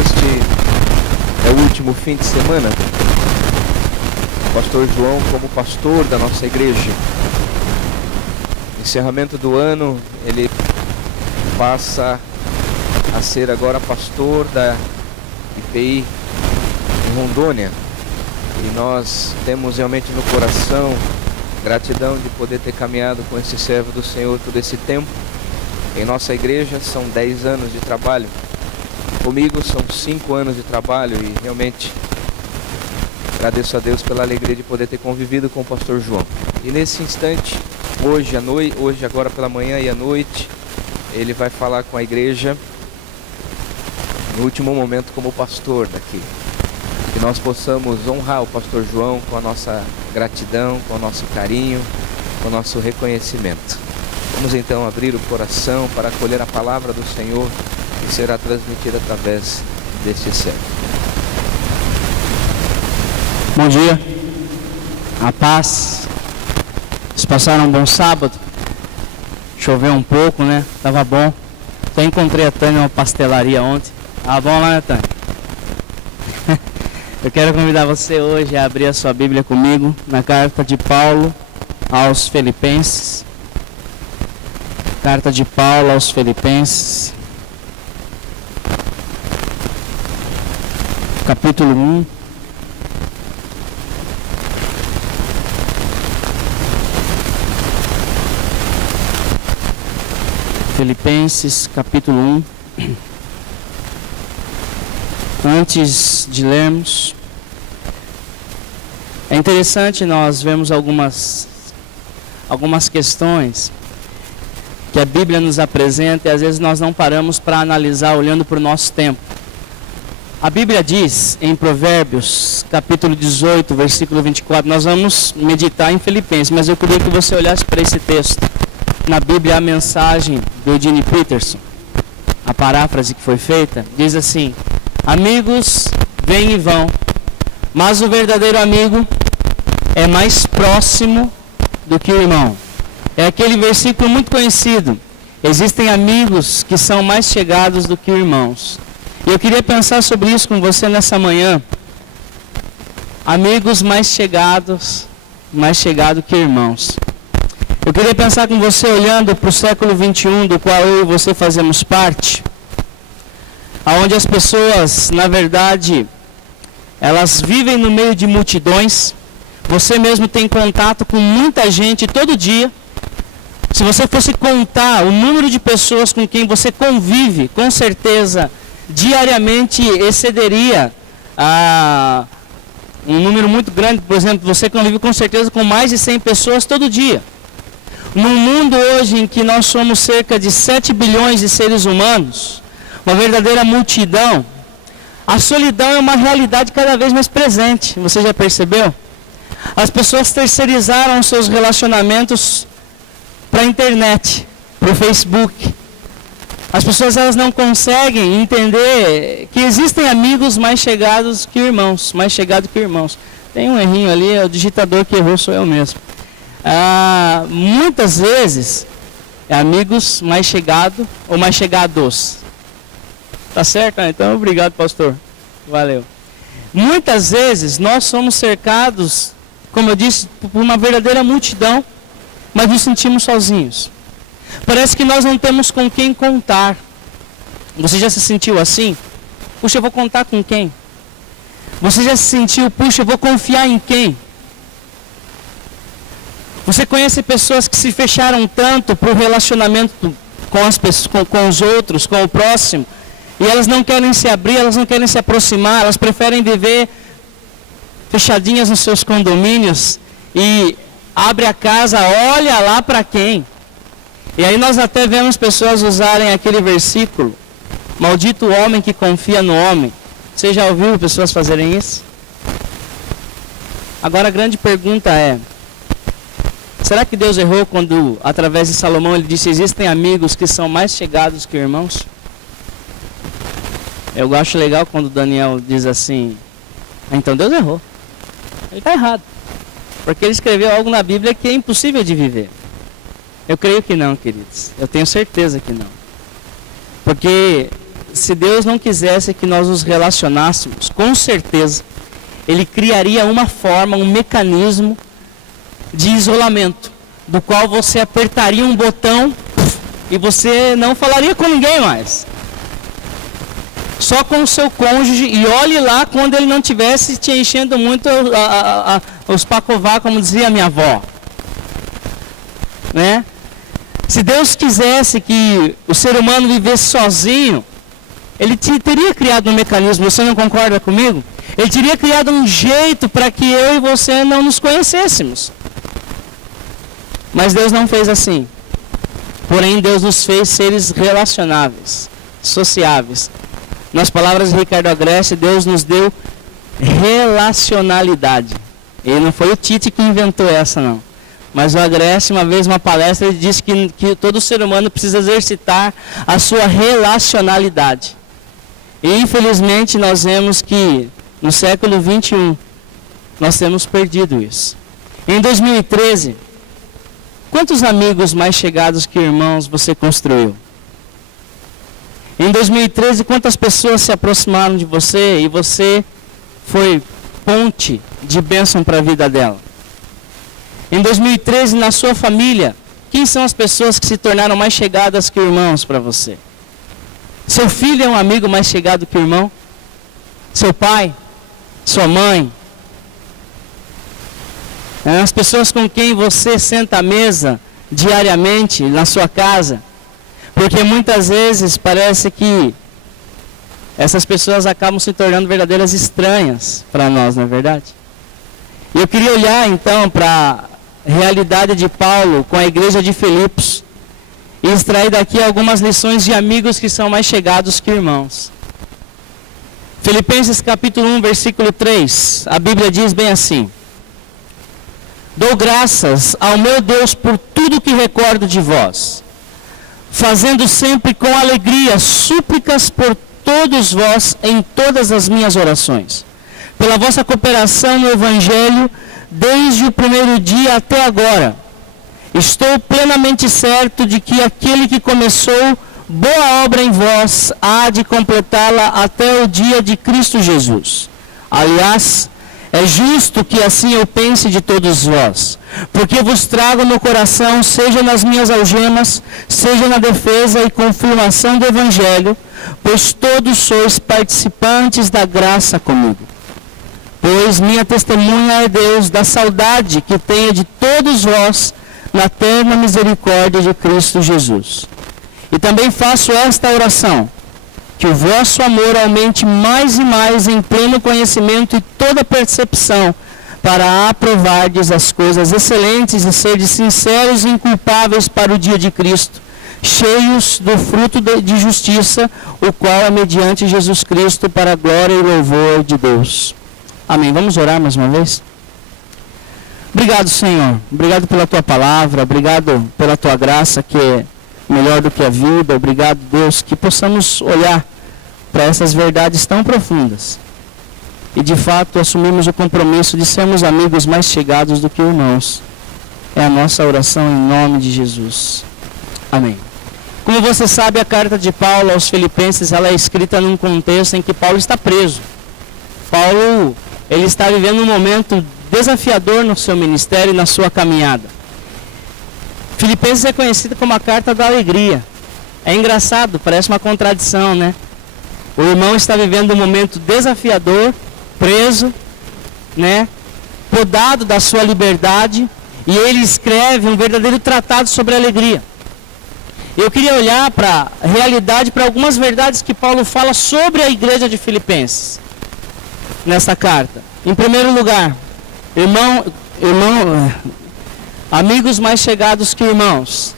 Este é o último fim de semana. O pastor João como pastor da nossa igreja. Encerramento do ano, ele passa a ser agora pastor da IPI em Rondônia. E nós temos realmente no coração gratidão de poder ter caminhado com esse servo do Senhor todo esse tempo. Em nossa igreja são 10 anos de trabalho. Comigo são 5 anos de trabalho e realmente agradeço a Deus pela alegria de poder ter convivido com o pastor João. E nesse instante, hoje à noite, hoje agora pela manhã e à noite, ele vai falar com a igreja no último momento como pastor daqui. Que nós possamos honrar o pastor João com a nossa gratidão, com o nosso carinho, com o nosso reconhecimento. Vamos então abrir o coração para acolher a palavra do Senhor que será transmitida através deste servo. Bom dia, a paz. Vocês passaram um bom sábado? Choveu um pouco, né? Tava bom. Só encontrei a Tânia numa pastelaria ontem. Ah, bom lá, né, Tânia? Eu quero convidar você hoje a abrir a sua Bíblia comigo na carta de Paulo aos Filipenses. Carta de Paulo aos Filipenses, capítulo 1. Filipenses, capítulo 1. Antes de lermos, é interessante nós vermos algumas questões que a Bíblia nos apresenta e às vezes nós não paramos para analisar olhando para o nosso tempo. A Bíblia diz em Provérbios, capítulo 18, versículo 24, nós vamos meditar em Filipenses, mas eu queria que você olhasse para esse texto. Na Bíblia, a mensagem do Eugene Peterson, a paráfrase que foi feita, diz assim: amigos vêm e vão, mas o verdadeiro amigo é mais próximo do que o irmão. É aquele versículo muito conhecido. Existem amigos que são mais chegados do que irmãos. E eu queria pensar sobre isso com você nessa manhã. Amigos mais chegados que irmãos. Eu queria pensar com você olhando para o século 21, do qual eu e você fazemos parte, onde as pessoas, na verdade, elas vivem no meio de multidões. Você mesmo tem contato com muita gente todo dia. Se você fosse contar o número de pessoas com quem você convive, com certeza, diariamente excederia um número muito grande. Por exemplo, você convive com certeza com mais de 100 pessoas todo dia. Num mundo hoje em que nós somos cerca de 7 bilhões de seres humanos, uma verdadeira multidão, a solidão é uma realidade cada vez mais presente. Você já percebeu? As pessoas terceirizaram seus relacionamentos para a internet, para o Facebook. As pessoas elas não conseguem entender que existem amigos mais chegados que irmãos, mais chegados que irmãos. Tem um errinho ali, é o digitador que errou, sou eu mesmo. Muitas vezes, é amigos mais chegados ou mais chegados. Tá certo? Então, obrigado, pastor. Valeu. Muitas vezes, nós somos cercados, como eu disse, por uma verdadeira multidão, mas nos sentimos sozinhos. Parece que nós não temos com quem contar. Você já se sentiu assim? Puxa, eu vou contar com quem? Você já se sentiu, puxa, eu vou confiar em quem? Você conhece pessoas que se fecharam tanto para o relacionamento com as pessoas, com os outros, com o próximo, e elas não querem se abrir, elas não querem se aproximar, elas preferem viver fechadinhas nos seus condomínios e abre a casa, olha lá para quem. E aí nós até vemos pessoas usarem aquele versículo: maldito o homem que confia no homem. Você já ouviu pessoas fazerem isso? Agora a grande pergunta é: será que Deus errou quando, através de Salomão, ele disse: existem amigos que são mais chegados que irmãos? Eu acho legal quando Daniel diz assim: então Deus errou. Ele está errado. Porque ele escreveu algo na Bíblia que é impossível de viver. Eu creio que não, queridos. Eu tenho certeza que não. Porque se Deus não quisesse que nós nos relacionássemos, com certeza, Ele criaria uma forma, um mecanismo de isolamento, do qual você apertaria um botão e você não falaria com ninguém mais. Só com o seu cônjuge, e olhe lá quando ele não estivesse te enchendo muito os pacová, como dizia minha avó. Né? Se Deus quisesse que o ser humano vivesse sozinho, Ele teria criado um mecanismo, você não concorda comigo? Ele teria criado um jeito para que eu e você não nos conhecêssemos. Mas Deus não fez assim. Porém, Deus nos fez seres relacionáveis, sociáveis. Nas palavras de Ricardo Agreste, Deus nos deu relacionalidade. E não foi o Tite que inventou essa, não. Mas o Agreste, uma vez, numa palestra, ele disse que todo ser humano precisa exercitar a sua relacionalidade. E, infelizmente, nós vemos que, no século 21, nós temos perdido isso. Em 2013, quantos amigos mais chegados que irmãos você construiu? Em 2013, quantas pessoas se aproximaram de você e você foi ponte de bênção para a vida dela? Em 2013, na sua família, quem são as pessoas que se tornaram mais chegadas que irmãos para você? Seu filho é um amigo mais chegado que o irmão? Seu pai? Sua mãe? As pessoas com quem você senta à mesa diariamente na sua casa? Porque muitas vezes parece que essas pessoas acabam se tornando verdadeiras estranhas para nós, não é verdade? E eu queria olhar então para a realidade de Paulo com a igreja de Filipos e extrair daqui algumas lições de amigos que são mais chegados que irmãos. Filipenses capítulo 1, versículo 3, a Bíblia diz bem assim: dou graças ao meu Deus por tudo que recordo de vós, fazendo sempre com alegria súplicas por todos vós em todas as minhas orações, pela vossa cooperação no Evangelho, desde o primeiro dia até agora. Estou plenamente certo de que aquele que começou boa obra em vós há de completá-la até o dia de Cristo Jesus. Aliás, é justo que assim eu pense de todos vós, porque vos trago no coração, seja nas minhas algemas, seja na defesa e confirmação do Evangelho, pois todos sois participantes da graça comigo. Pois minha testemunha é Deus da saudade que tenho de todos vós na eterna misericórdia de Cristo Jesus. E também faço esta oração, que o vosso amor aumente mais e mais em pleno conhecimento e toda percepção, para aprovardes as coisas excelentes e serdes sinceros e inculpáveis para o dia de Cristo, cheios do fruto de justiça, o qual é mediante Jesus Cristo para a glória e louvor de Deus. Amém. Vamos orar mais uma vez? Obrigado, Senhor. Obrigado pela Tua palavra. Obrigado pela Tua graça, que é melhor do que a vida. Obrigado, Deus, que possamos olhar para essas verdades tão profundas e de fato assumimos o compromisso de sermos amigos mais chegados do que irmãos. É a nossa oração em nome de Jesus. Amém. Como você sabe, a carta de Paulo aos Filipenses, ela é escrita num contexto em que Paulo está preso. Paulo, ele está vivendo um momento desafiador no seu ministério e na sua caminhada. Filipenses é conhecida como a carta da alegria. É engraçado, parece uma contradição, né? O irmão está vivendo um momento desafiador, preso, né? Podado da sua liberdade, e ele escreve um verdadeiro tratado sobre a alegria. Eu queria olhar para a realidade, para algumas verdades que Paulo fala sobre a igreja de Filipenses nessa carta. Em primeiro lugar, amigos mais chegados que irmãos.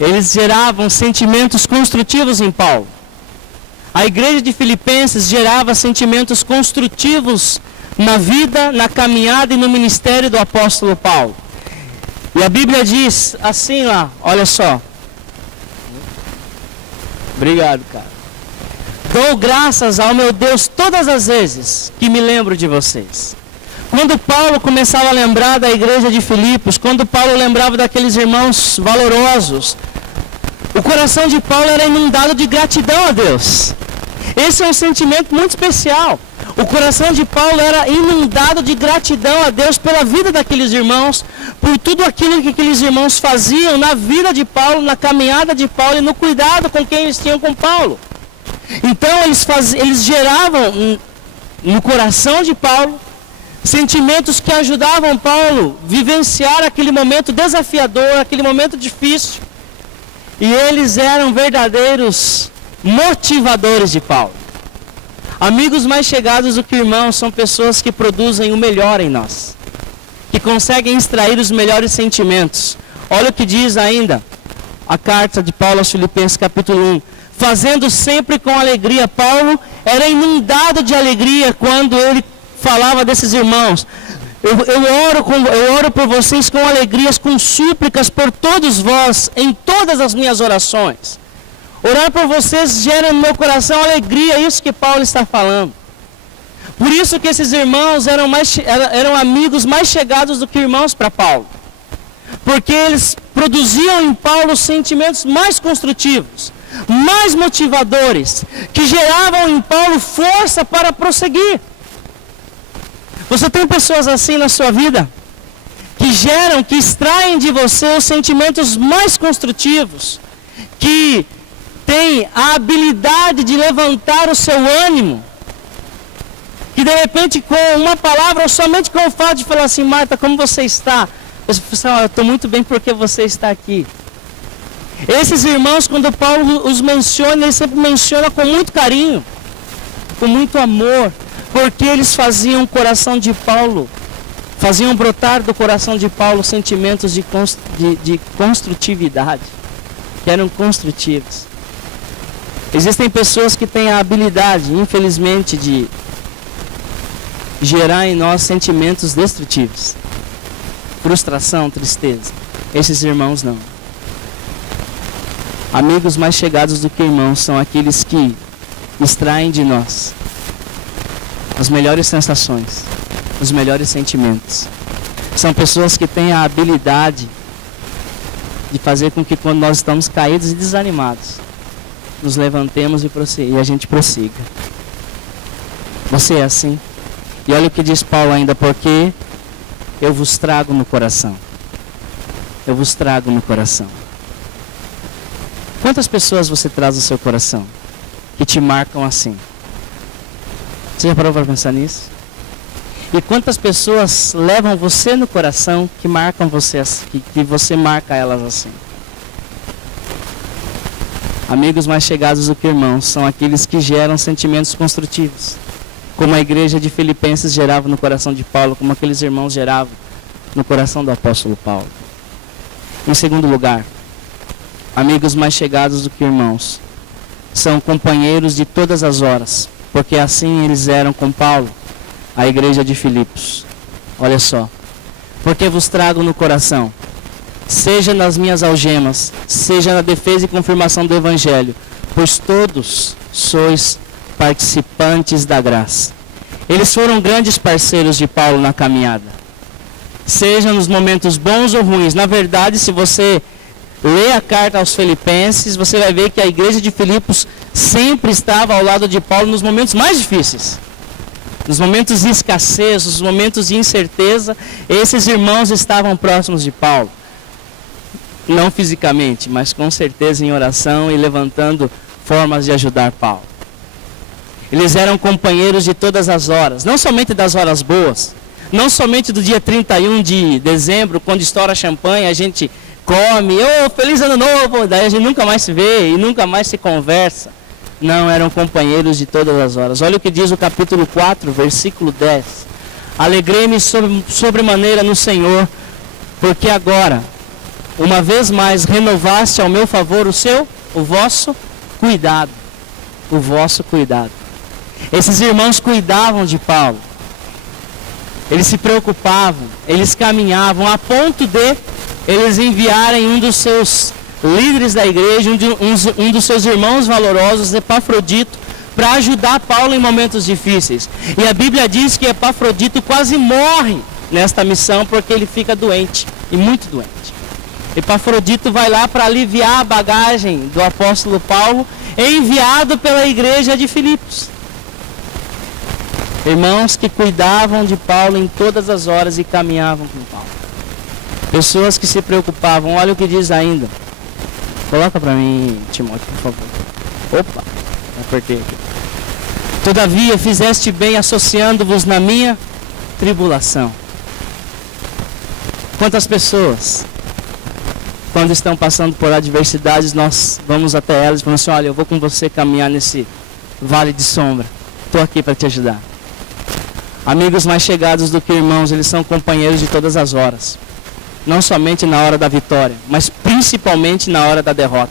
Eles geravam sentimentos construtivos em Paulo. A igreja de Filipenses gerava sentimentos construtivos na vida, na caminhada e no ministério do apóstolo Paulo. E a Bíblia diz assim lá, olha só. Obrigado, cara. Dou graças ao meu Deus todas as vezes que me lembro de vocês. Quando Paulo começava a lembrar da igreja de Filipos, quando Paulo lembrava daqueles irmãos valorosos, o coração de Paulo era inundado de gratidão a Deus. Esse é um sentimento muito especial. O coração de Paulo era inundado de gratidão a Deus pela vida daqueles irmãos, por tudo aquilo que aqueles irmãos faziam na vida de Paulo, na caminhada de Paulo e no cuidado com quem eles tinham com Paulo. Então eles geravam no coração de Paulo sentimentos que ajudavam Paulo a vivenciar aquele momento desafiador, aquele momento difícil. E eles eram verdadeiros motivadores de Paulo. Amigos mais chegados do que irmãos são pessoas que produzem o melhor em nós, que conseguem extrair os melhores sentimentos. Olha o que diz ainda a carta de Paulo aos Filipenses, capítulo 1. Fazendo sempre com alegria. Paulo era inundado de alegria quando ele falava desses irmãos. Eu oro por vocês com alegrias, com súplicas por todos vós, em todas as minhas orações. Orar por vocês gera no meu coração alegria, é isso que Paulo está falando. Por isso que esses irmãos eram amigos mais chegados do que irmãos para Paulo. Porque eles produziam em Paulo sentimentos mais construtivos, mais motivadores, que geravam em Paulo força para prosseguir. Você tem pessoas assim na sua vida? Que extraem de você os sentimentos mais construtivos, que têm a habilidade de levantar o seu ânimo, que de repente com uma palavra ou somente com o fato de falar assim: Marta, como você está? Você fala: eu estou muito bem porque você está aqui. Esses irmãos, quando Paulo os menciona, ele sempre menciona com muito carinho, com muito amor, porque eles faziam o coração de Paulo, faziam brotar do coração de Paulo sentimentos de construtividade, que eram construtivos. Existem pessoas que têm a habilidade, infelizmente, de gerar em nós sentimentos destrutivos, frustração, tristeza. Esses irmãos não. Amigos mais chegados do que irmãos são aqueles que extraem de nós as melhores sensações, os melhores sentimentos. São pessoas que têm a habilidade de fazer com que quando nós estamos caídos e desanimados, nos levantemos e a gente prossiga. Você é assim? E olha o que diz Paulo ainda: porque eu vos trago no coração. Eu vos trago no coração. Quantas pessoas você traz no seu coração que te marcam assim? Você já parou para pensar nisso? E quantas pessoas levam você no coração que marcam você, que você marca elas assim? Amigos mais chegados do que irmãos são aqueles que geram sentimentos construtivos, como a igreja de Filipenses gerava no coração de Paulo, como aqueles irmãos geravam no coração do apóstolo Paulo. Em segundo lugar, amigos mais chegados do que irmãos são companheiros de todas as horas, porque assim eles eram com Paulo, a igreja de Filipos. Olha só: porque vos trago no coração, seja nas minhas algemas, seja na defesa e confirmação do evangelho, pois todos sois participantes da graça. Eles foram grandes parceiros de Paulo na caminhada, seja nos momentos bons ou ruins. Na verdade, se você lê a carta aos Filipenses, você vai ver que a igreja de Filipos sempre estava ao lado de Paulo nos momentos mais difíceis, nos momentos de escassez, nos momentos de incerteza. Esses irmãos estavam próximos de Paulo, não fisicamente, mas com certeza em oração e levantando formas de ajudar Paulo. Eles eram companheiros de todas as horas, não somente das horas boas, não somente do dia 31 de dezembro, quando estoura champanhe, a gente come, feliz ano novo, daí a gente nunca mais se vê e nunca mais se conversa. Não, eram companheiros de todas as horas. Olha o que diz o capítulo 4, versículo 10. Alegrei-me sobremaneira no Senhor, porque agora, uma vez mais, renovaste ao meu favor o vosso cuidado. O vosso cuidado. Esses irmãos cuidavam de Paulo. Eles se preocupavam, eles caminhavam a ponto de eles enviarem um dos seus líderes da igreja, um dos seus irmãos valorosos, Epafrodito, para ajudar Paulo em momentos difíceis. E a Bíblia diz que Epafrodito quase morre nesta missão porque ele fica doente, e muito doente. Epafrodito vai lá para aliviar a bagagem do apóstolo Paulo, enviado pela igreja de Filipos. Irmãos que cuidavam de Paulo em todas as horas e caminhavam com Paulo. Pessoas que se preocupavam. Olha o que diz ainda. Coloca para mim, Timóteo, por favor. Opa, apertei aqui. Todavia fizeste bem associando-vos na minha tribulação. Quantas pessoas, quando estão passando por adversidades, nós vamos até elas e falamos assim: olha, eu vou com você caminhar nesse vale de sombra. Estou aqui para te ajudar. Amigos mais chegados do que irmãos, eles são companheiros de todas as horas. Não somente na hora da vitória, mas principalmente na hora da derrota.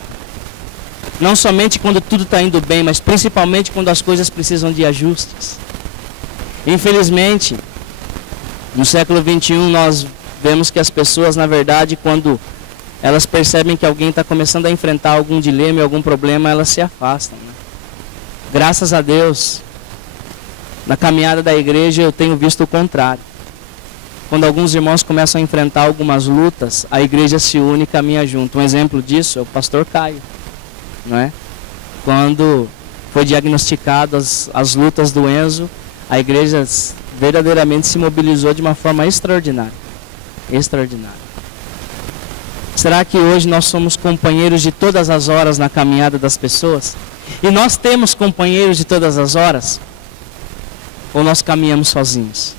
Não somente quando tudo está indo bem, mas principalmente quando as coisas precisam de ajustes. Infelizmente, no século 21, nós vemos que as pessoas, na verdade, quando elas percebem que alguém está começando a enfrentar algum dilema, algum problema, elas se afastam, né? Graças a Deus, na caminhada da igreja eu tenho visto o contrário. Quando alguns irmãos começam a enfrentar algumas lutas, a igreja se une e caminha junto. Um exemplo disso é o pastor Caio, não é? Quando foi diagnosticado as lutas do Enzo, a igreja verdadeiramente se mobilizou de uma forma extraordinária. Extraordinária. Será que hoje nós somos companheiros de todas as horas na caminhada das pessoas? E nós temos companheiros de todas as horas? Ou nós caminhamos sozinhos?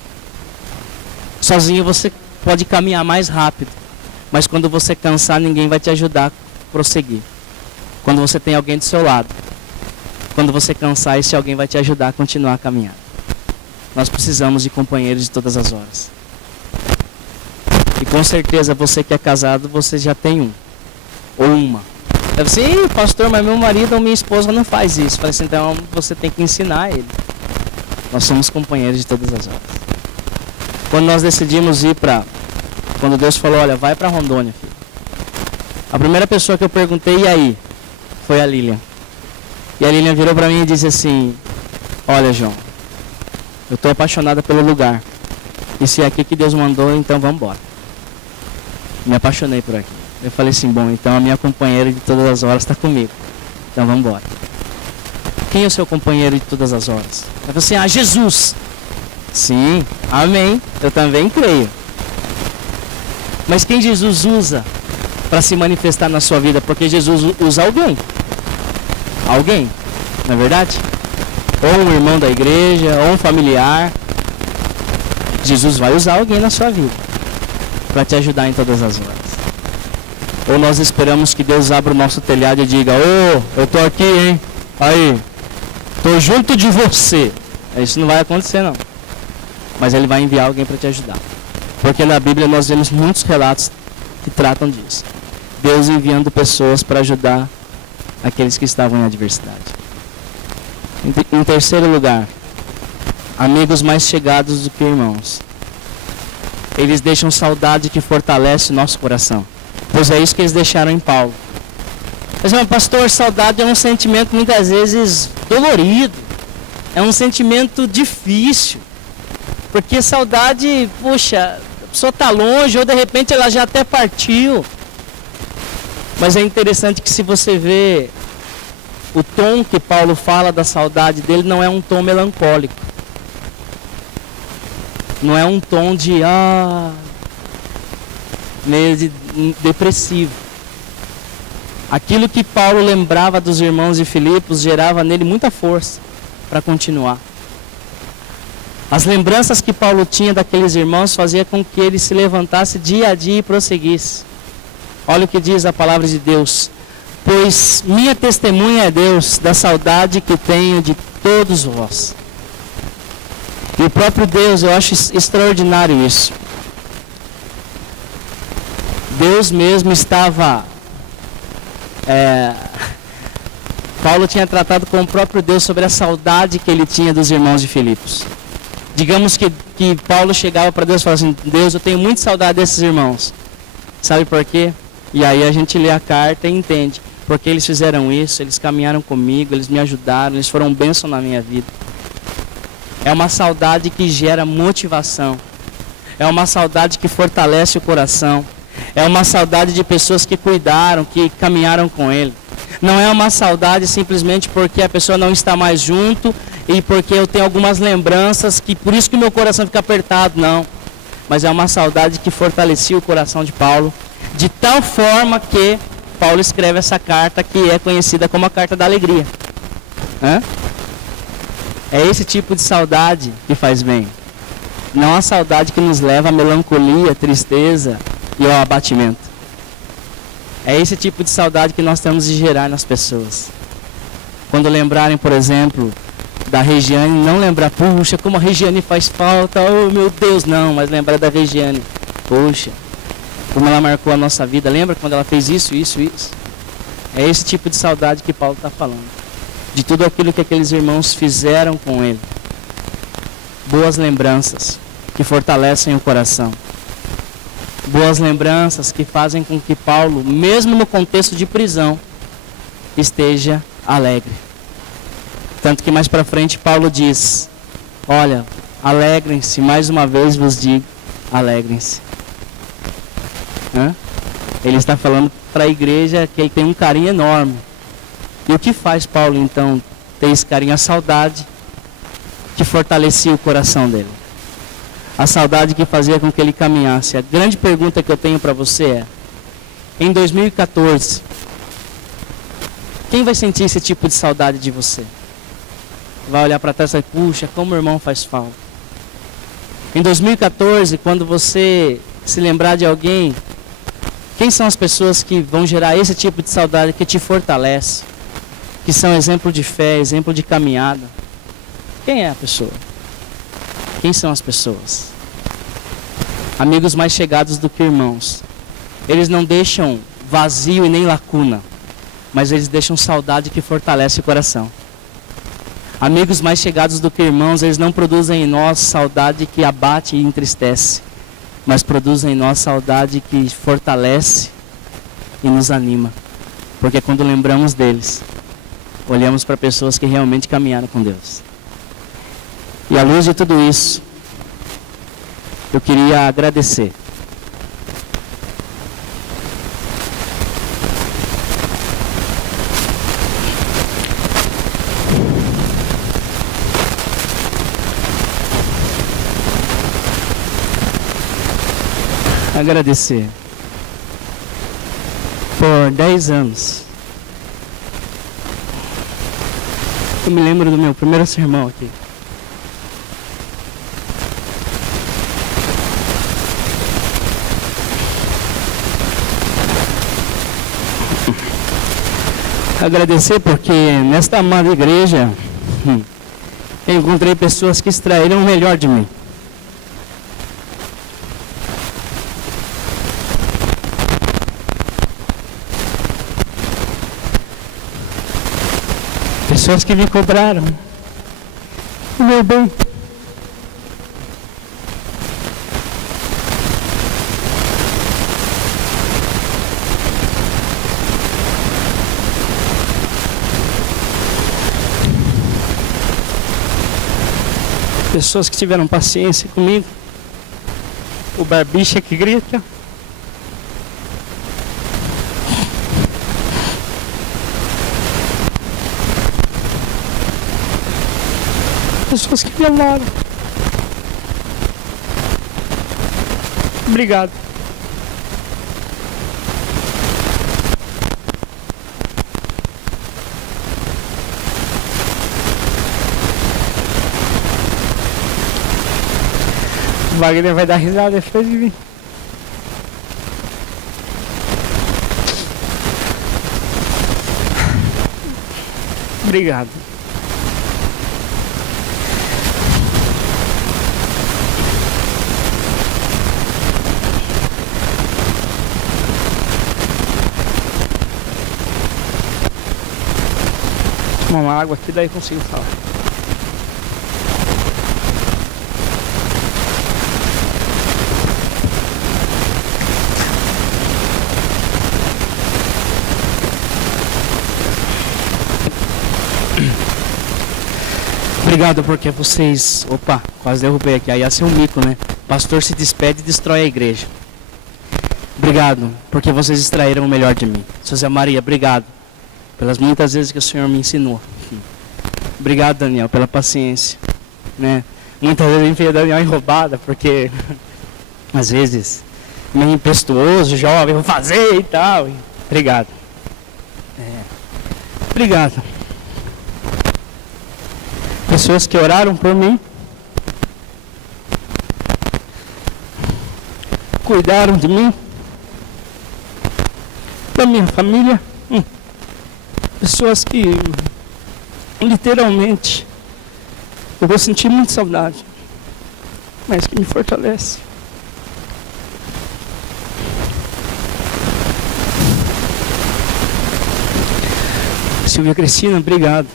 Sozinho você pode caminhar mais rápido, mas quando você cansar, ninguém vai te ajudar a prosseguir. Quando você tem alguém do seu lado, quando você cansar, esse alguém vai te ajudar a continuar a caminhar. Nós precisamos de companheiros de todas as horas. E com certeza você que é casado, você já tem um ou uma. Deve ser: pastor, mas meu marido ou minha esposa não faz isso. Falei assim: então você tem que ensinar ele. Nós somos companheiros de todas as horas. Quando nós decidimos ir quando Deus falou: olha, vai para Rondônia, filho. A primeira pessoa que eu perguntei: e aí? Foi a Lilian. E a Lilian virou para mim e disse assim: olha, João, eu estou apaixonada pelo lugar. E se é aqui que Deus mandou, então vamos embora. Me apaixonei por aqui. Eu falei assim: bom, então a minha companheira de todas as horas está comigo. Então vamos embora. Quem é o seu companheiro de todas as horas? Eu falei assim: Jesus. Sim, amém. Eu também creio. Mas quem Jesus usa para se manifestar na sua vida? Porque Jesus usa alguém. Alguém, não é verdade? Ou um irmão da igreja, ou um familiar. Jesus vai usar alguém na sua vida para te ajudar em todas as horas. Ou nós esperamos que Deus abra o nosso telhado e diga: eu estou aqui, hein? Aí, estou junto de você. Isso não vai acontecer, não. Mas Ele vai enviar alguém para te ajudar. Porque na Bíblia nós vemos muitos relatos que tratam disso. Deus enviando pessoas para ajudar aqueles que estavam em adversidade. Em terceiro lugar, amigos mais chegados do que irmãos. Eles deixam saudade que fortalece o nosso coração. Pois é isso que eles deixaram em Paulo. Mas, pastor, saudade é um sentimento muitas vezes dolorido. É um sentimento difícil. Porque saudade, puxa, a pessoa está longe, ou de repente ela já até partiu. Mas é interessante que se você vê o tom que Paulo fala da saudade dele, não é um tom melancólico. Não é um tom de meio depressivo. Aquilo que Paulo lembrava dos irmãos de Filipos gerava nele muita força para continuar. As lembranças que Paulo tinha daqueles irmãos fazia com que ele se levantasse dia a dia e prosseguisse. Olha o que diz a palavra de Deus: pois minha testemunha é Deus da saudade que tenho de todos vós. E o próprio Deus, eu acho extraordinário isso. Deus mesmo estava... Paulo tinha tratado com o próprio Deus sobre a saudade que ele tinha dos irmãos de Filipos. Digamos que Paulo chegava para Deus e falava assim: Deus, eu tenho muita saudade desses irmãos. Sabe por quê? E aí a gente lê a carta e entende. porque eles fizeram isso, eles caminharam comigo, eles me ajudaram, eles foram bênção na minha vida. É uma saudade que gera motivação. É uma saudade que fortalece o coração. É uma saudade de pessoas que cuidaram, que caminharam com ele. Não é uma saudade simplesmente porque a pessoa não está mais junto e porque eu tenho algumas lembranças, que por isso que o meu coração fica apertado, não. Mas é uma saudade que fortalecia o coração de Paulo, de tal forma que Paulo escreve essa carta que é conhecida como a Carta da Alegria. É esse tipo de saudade que faz bem. Não a saudade que nos leva à melancolia, tristeza e ao abatimento. É esse tipo de saudade que nós temos de gerar nas pessoas. Quando lembrarem, por exemplo, da Regiane, não lembrar, puxa, como a Regiane faz falta, oh meu Deus, não, mas lembrar da Regiane, poxa, como ela marcou a nossa vida, lembra quando ela fez isso, isso, isso? É esse tipo de saudade que Paulo está falando. De tudo aquilo que aqueles irmãos fizeram com ele. Boas lembranças que fortalecem o coração. Boas lembranças que fazem com que Paulo, mesmo no contexto de prisão, esteja alegre. Tanto que mais para frente Paulo diz, olha, alegrem-se, mais uma vez vos digo, alegrem-se. Ele está falando para a igreja que ele tem um carinho enorme. E o que faz Paulo então ter esse carinho? A saudade que fortalecia o coração dele. A saudade que fazia com que ele caminhasse. A grande pergunta que eu tenho para você é, em 2014, quem vai sentir esse tipo de saudade de você? Vai olhar para trás e vai, puxa, como o irmão faz falta. Em 2014, quando você se lembrar de alguém, quem são as pessoas que vão gerar esse tipo de saudade que te fortalece? Que são exemplo de fé, exemplo de caminhada? Quem é a pessoa? Quem são as pessoas? Amigos mais chegados do que irmãos. Eles não deixam vazio e nem lacuna, mas eles deixam saudade que fortalece o coração. Amigos mais chegados do que irmãos, eles não produzem em nós saudade que abate e entristece, mas produzem em nós saudade que fortalece e nos anima. Porque quando lembramos deles, olhamos para pessoas que realmente caminharam com Deus. E à luz de tudo isso, eu queria agradecer. Agradecer por 10 anos. Eu me lembro do meu primeiro sermão aqui. Agradecer porque nesta amada igreja eu encontrei pessoas que extraíram o melhor de mim. Pessoas que me cobraram o meu bem. Pessoas que tiveram paciência comigo. O barbicha que grita. Pessoas que me amaram. Obrigado. Wagner vai dar risada depois de mim. Obrigado. Tomar uma água aqui, daí consigo falar. Obrigado porque vocês... Opa, quase derrubei aqui. Aí ia ser um mico, né? O pastor se despede e destrói a igreja. Obrigado porque vocês extraíram o melhor de mim. José Maria, obrigado pelas muitas vezes que o Senhor me ensinou. Obrigado, Daniel, pela paciência, né? Muitas vezes eu enfiei o Daniel em roubada, porque às vezes meio impetuoso, jovem, vou fazer e tal. Obrigado. Obrigado. Pessoas que oraram por mim, cuidaram de mim, da minha família. Pessoas que literalmente eu vou sentir muita saudade, mas que me fortalece. Silvia Cristina, obrigado.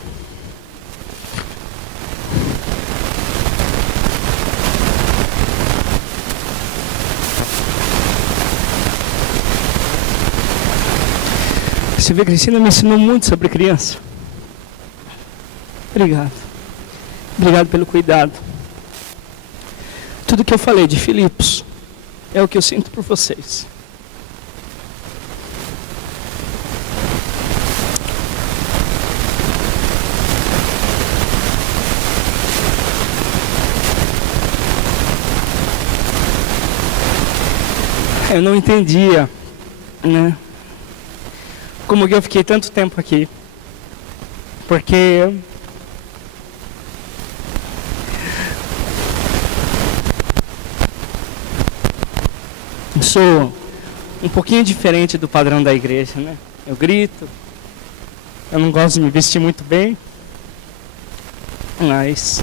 Silvia Cristina me ensinou muito sobre criança. Obrigado. Obrigado pelo cuidado. Tudo que eu falei de Filipos é o que eu sinto por vocês. Eu não entendia, né? Como que eu fiquei tanto tempo aqui. Porque eu sou um pouquinho diferente do padrão da igreja, né? Eu grito, eu não gosto de me vestir muito bem, mas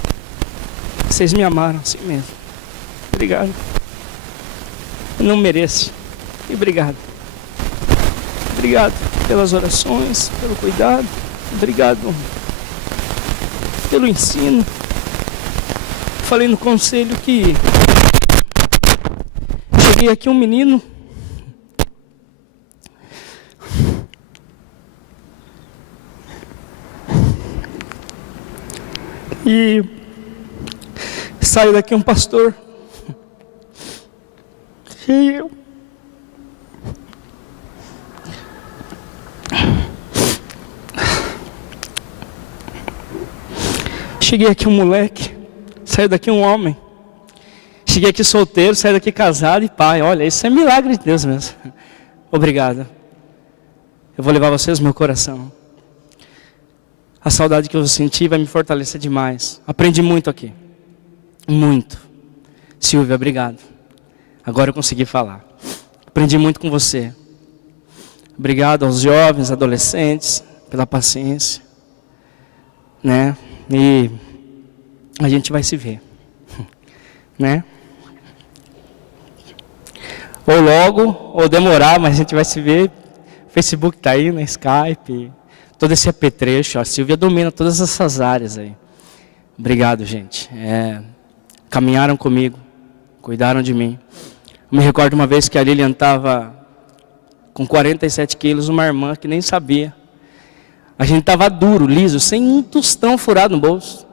vocês me amaram assim mesmo. Obrigado. Eu não mereço. E obrigado. Obrigado pelas orações, pelo cuidado. Obrigado pelo ensino. Falei no conselho que cheguei aqui um menino e saiu daqui um pastor. E eu cheguei aqui um moleque, saiu daqui um homem. Cheguei aqui solteiro, saí daqui casado e pai. Olha, isso é milagre de Deus mesmo. Obrigado. Eu vou levar vocês no meu coração. A saudade que eu senti vai me fortalecer demais. Aprendi muito aqui. Muito. Silvia, obrigado. Agora eu consegui falar. Aprendi muito com você. Obrigado aos jovens, adolescentes, pela paciência. Né? E a gente vai se ver. Né? Ou logo, ou demorar, mas a gente vai se ver. O Facebook está aí, né? Skype, todo esse apetrecho. A Silvia domina todas essas áreas aí. Obrigado, gente. Caminharam comigo, cuidaram de mim. Eu me recordo uma vez que a Lilian estava com 47 quilos, uma irmã que nem sabia. A gente estava duro, liso, sem um tostão furado no bolso.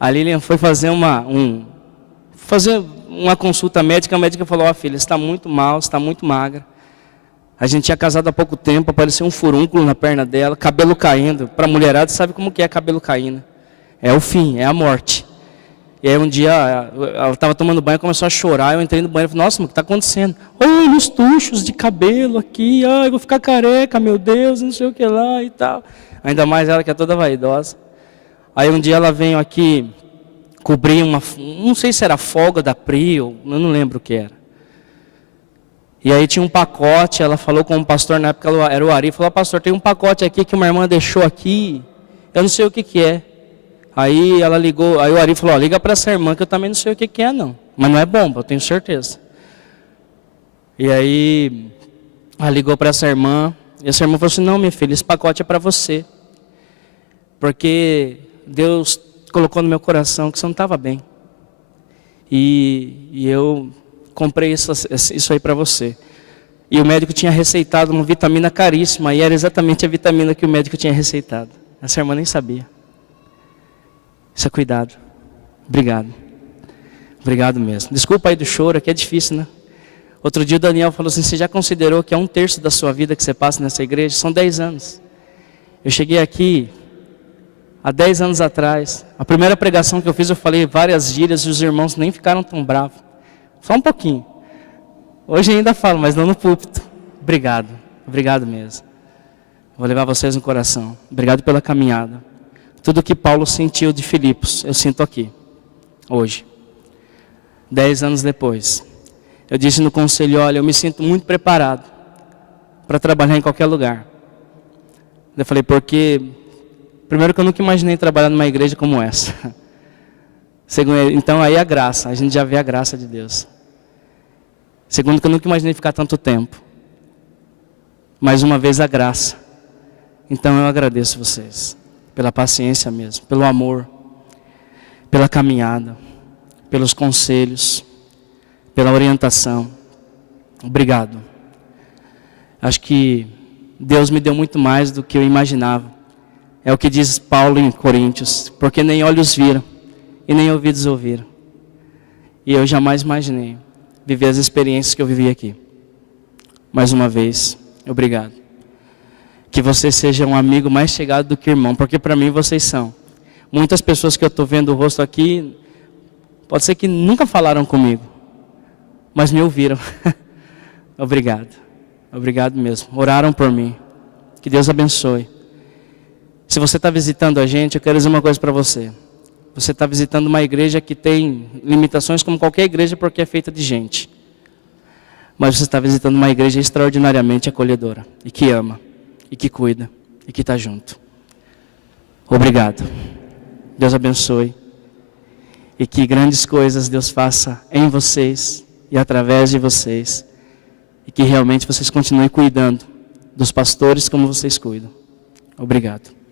A Lilian foi fazer uma consulta médica, a médica falou, filha, você está muito mal, você está muito magra. A gente tinha casado há pouco tempo, apareceu um furúnculo na perna dela, cabelo caindo. Para a mulherada, sabe como que é cabelo caindo? É o fim, é a morte. E aí um dia, ela estava tomando banho, começou a chorar, eu entrei no banho e falei, nossa, mas o que está acontecendo? Olha os tuchos de cabelo aqui, eu vou ficar careca, meu Deus, não sei o que lá e tal. Ainda mais ela que é toda vaidosa. Aí um dia ela veio aqui cobrir não sei se era folga da Pri, eu não lembro o que era. E aí tinha um pacote, ela falou com o pastor, na época era o Ari, falou, pastor, tem um pacote aqui que uma irmã deixou aqui, eu não sei o que é. Aí ela ligou, aí o Ari falou, liga para essa irmã que eu também não sei o que é não, mas não é bomba, eu tenho certeza. E aí ela ligou para essa irmã, e essa irmã falou assim, não minha filha, esse pacote é para você, porque Deus colocou no meu coração que você não estava bem, e eu comprei isso aí para você. E o médico tinha receitado uma vitamina caríssima, e era exatamente a vitamina que o médico tinha receitado. Essa irmã nem sabia. Isso é cuidado. Obrigado. Obrigado mesmo. Desculpa aí do choro, aqui é difícil, né? Outro dia o Daniel falou assim, você já considerou que é 1/3 da sua vida que você passa nessa igreja? São 10 anos. Eu cheguei aqui há 10 anos atrás. A primeira pregação que eu fiz, eu falei várias gírias e os irmãos nem ficaram tão bravos. Só um pouquinho. Hoje ainda falo, mas não no púlpito. Obrigado. Obrigado mesmo. Vou levar vocês no coração. Obrigado pela caminhada. Tudo que Paulo sentiu de Filipos, eu sinto aqui. Hoje. 10 anos depois. Eu disse no conselho, olha, eu me sinto muito preparado para trabalhar em qualquer lugar. Eu falei, porque... Primeiro que eu nunca imaginei trabalhar numa igreja como essa. Segundo, então aí a graça, a gente já vê a graça de Deus. Segundo que eu nunca imaginei ficar tanto tempo. Mais uma vez a graça. Então eu agradeço vocês. Pela paciência mesmo, pelo amor, pela caminhada, pelos conselhos, pela orientação. Obrigado. Acho que Deus me deu muito mais do que eu imaginava. É o que diz Paulo em Coríntios, porque nem olhos viram e nem ouvidos ouviram. E eu jamais imaginei viver as experiências que eu vivi aqui. Mais uma vez, obrigado. Que você seja um amigo mais chegado do que irmão, porque para mim vocês são. Muitas pessoas que eu estou vendo o rosto aqui, pode ser que nunca falaram comigo, mas me ouviram. Obrigado. Obrigado mesmo. Oraram por mim. Que Deus abençoe. Se você está visitando a gente, eu quero dizer uma coisa para você. Você está visitando uma igreja que tem limitações como qualquer igreja porque é feita de gente. Mas você está visitando uma igreja extraordinariamente acolhedora. E que ama. E que cuida. E que está junto. Obrigado. Deus abençoe. E que grandes coisas Deus faça em vocês e através de vocês. E que realmente vocês continuem cuidando dos pastores como vocês cuidam. Obrigado.